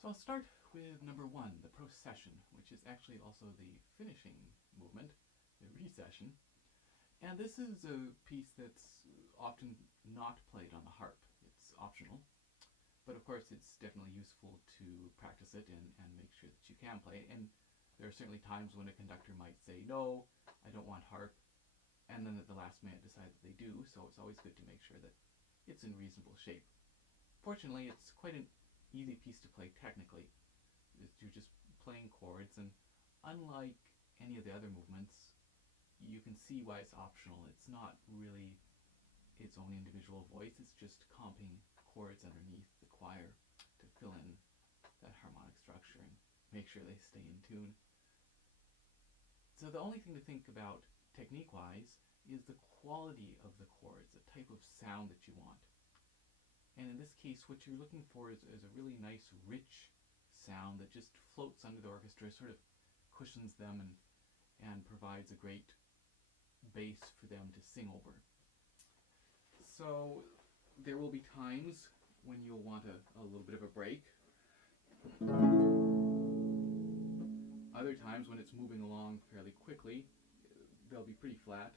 So I'll start with number 1, the Procession, which is actually also the finishing movement, the recession. And this is a piece that's often not played on the harp. It's optional. But of course it's definitely useful to practice it and make sure that you can play it. And there are certainly times when a conductor might say, no, I don't want harp, and then at the last minute decide that they do, so it's always good to make sure that it's in reasonable shape. Fortunately, it's quite an easy piece to play technically. You're just playing chords, and unlike any of the other movements, you can see why it's optional. It's not really its own individual voice, it's just comping chords underneath the choir to fill in that harmonic structure and make sure they stay in tune. So the only thing to think about technique-wise is the quality of the chords, the type of sound that you want. And in this case, what you're looking for is a really nice, rich sound that just floats under the orchestra, sort of cushions them and provides a great bass for them to sing over. So there will be times when you'll want a little bit of a break. Other times when it's moving along fairly quickly, they'll be pretty flat.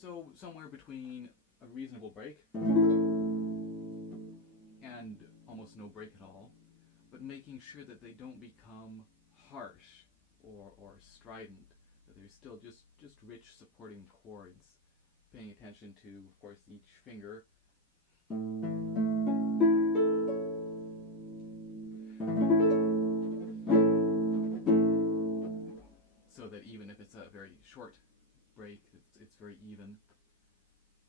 So somewhere between a reasonable break and almost no break at all, but making sure that they don't become harsh or strident, that there's still just rich supporting chords, paying attention to, of course, each finger. So that even if it's a very short break, it's very even.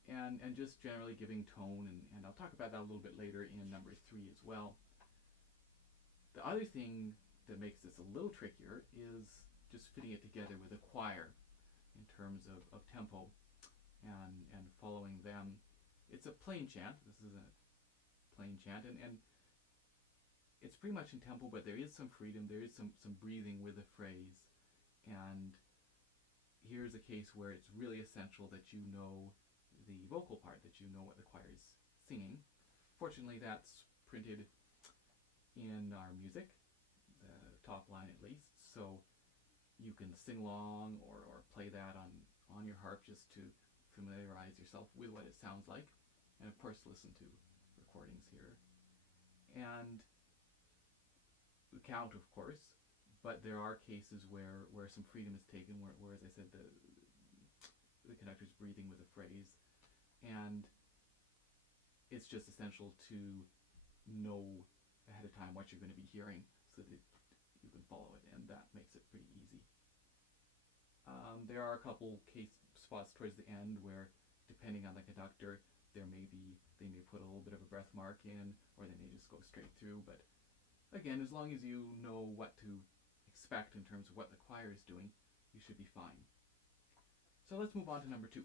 And just generally giving tone, and I'll talk about that a little bit later in number 3 as well. The other thing that makes this a little trickier is just fitting it together with a choir in terms of tempo and following them. It's a plain chant. This is a plain chant, and it's pretty much in tempo, but there is some freedom, there is some breathing with the phrase. And here's a case where it's really essential that you know the vocal part, that you know what the choir is singing. Fortunately, that's printed in our music, the top line at least, so you can sing along or play that on your harp just to familiarize yourself with what it sounds like, and of course listen to recordings here. And the count, of course, but there are cases where some freedom is taken, where as I said, the conductor's breathing with a phrase, and it's just essential to know ahead of time what you're going to be hearing so that you can follow it, and that makes it pretty easy. There are a couple case spots towards the end where, depending on the conductor, they may put a little bit of a breath mark in, or they may just go straight through. But again, as long as you know what to expect in terms of what the choir is doing, you should be fine. So let's move on to number 2.